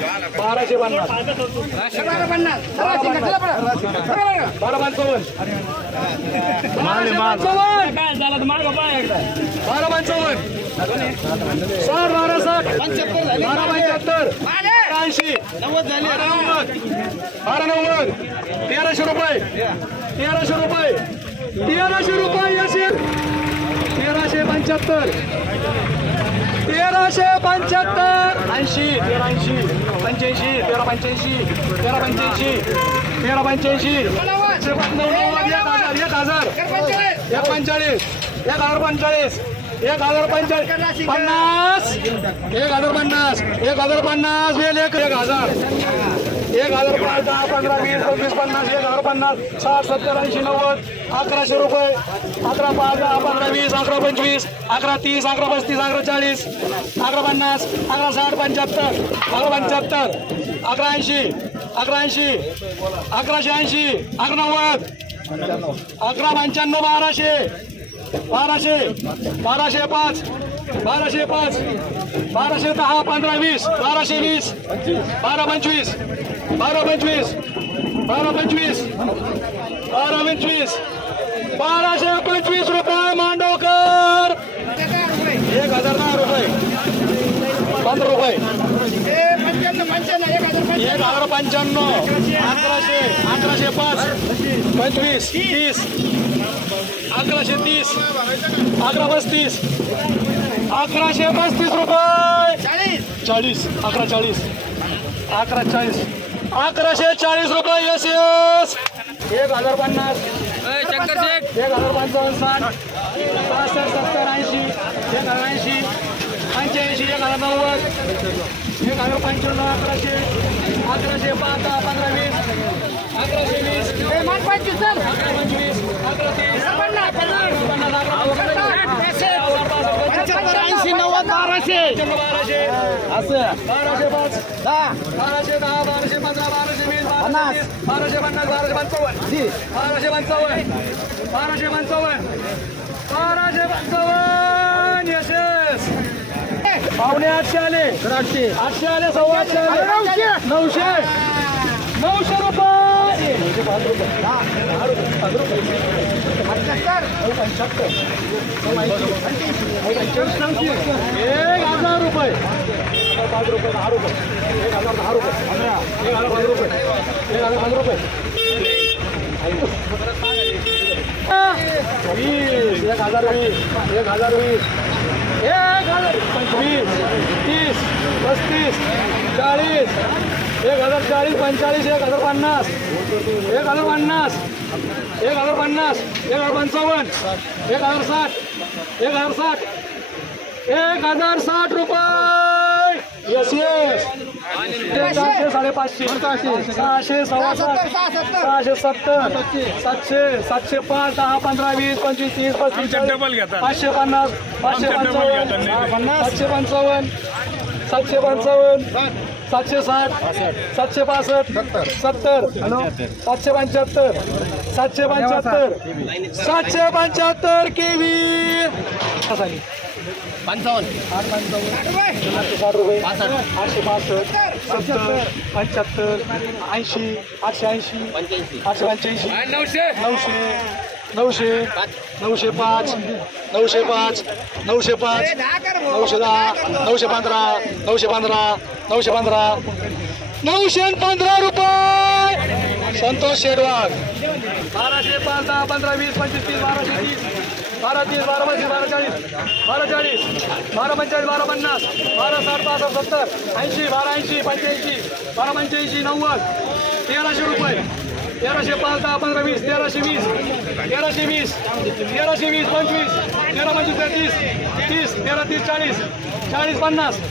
1250 1300 रुपये 1300 रुपये असे 1375 1375 80 85 1385 1100 रुपये 11 5 10 15 20 11 25 11 30 11 35 11 40 11 50 11 60 75 11 75 11 80 11 80 1180 11 90 11 95 1200 1205 1205 1210 15 20 1220 12 25 12 25 12 25 12 25 1225 रुपये मांडवकर 1010 रुपये 15 रुपये 1095 1105 25 30 1130 1135 1135 रुपये 40 1140 1140 1140 रुपये यस 1050 1055 60 65 70 80 1080 85 1090 1055 1100 1100 5 15 20 पावणे 800 आले 800 आले 850 आले 900 रुपये 1000 रुपये 5 रुपये 10 रुपये 1010 रुपये 1005 रुपये 1005 रुपये 1000 25 30 35 40 1040 45 1050 1050 1050 1055 1060 1060 1060 रुपये यस 550 600 670 700 705 10 15 20 25 30 35 डबल घेतात 550 555 755 760 765 70 775 775 केवी 55 860 रुपये 865 70 75 80 880 885 900 905 905 905 910 915 915 915 रुपये संतोष शेडवाग 1200 5 10 15 20 25 30 12 30 12 30 12 40 12 40 12 45 12 50 12 60 65 70 80 12 80 85 12 85 90 1300 रुपये 1300 5 10 15 20 1320 1320 1320 25 13 25 30 13 30 40 40 50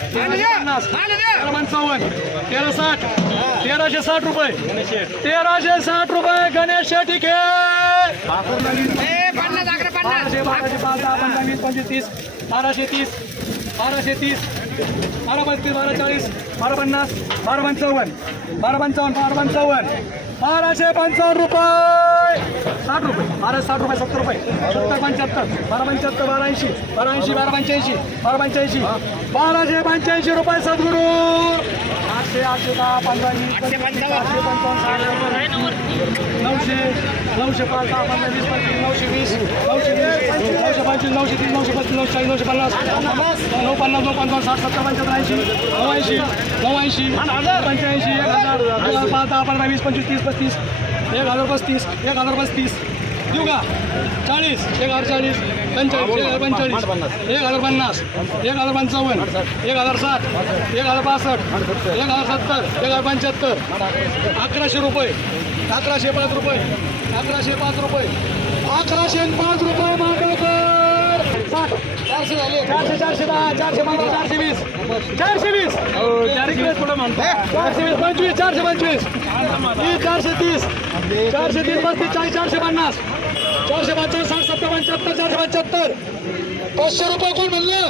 1355 1360 1360 रुपये 1360 रुपये गणेश शेटिके 1230 1230 1230 1230 1235 1240 1250 1255 1255 1255 रुपये 60 रुपये 1260 रुपये 70 रुपये 70 75 1275 1280 1280 1285 1285 1285 रुपये सद्गुरू 800 810 15 20 25 900 905 10 15 20 25 920 920 925 930 935 940 950 950 60 70 85 90 89 85 1000 15 20 25 30 35 1035 देऊ का 40 1040 45 1045 1050 1055 1060 1065 1070 1075 1100 रुपये 1105 रुपये 1105 रुपये 1105 रुपये मागवकर 400 झाले 400 410 415 420 420 पुढे म्हणतो 420 25 425 430 430 35 40 450 455 60 70 75 475 500 रुपये कोण म्हणलं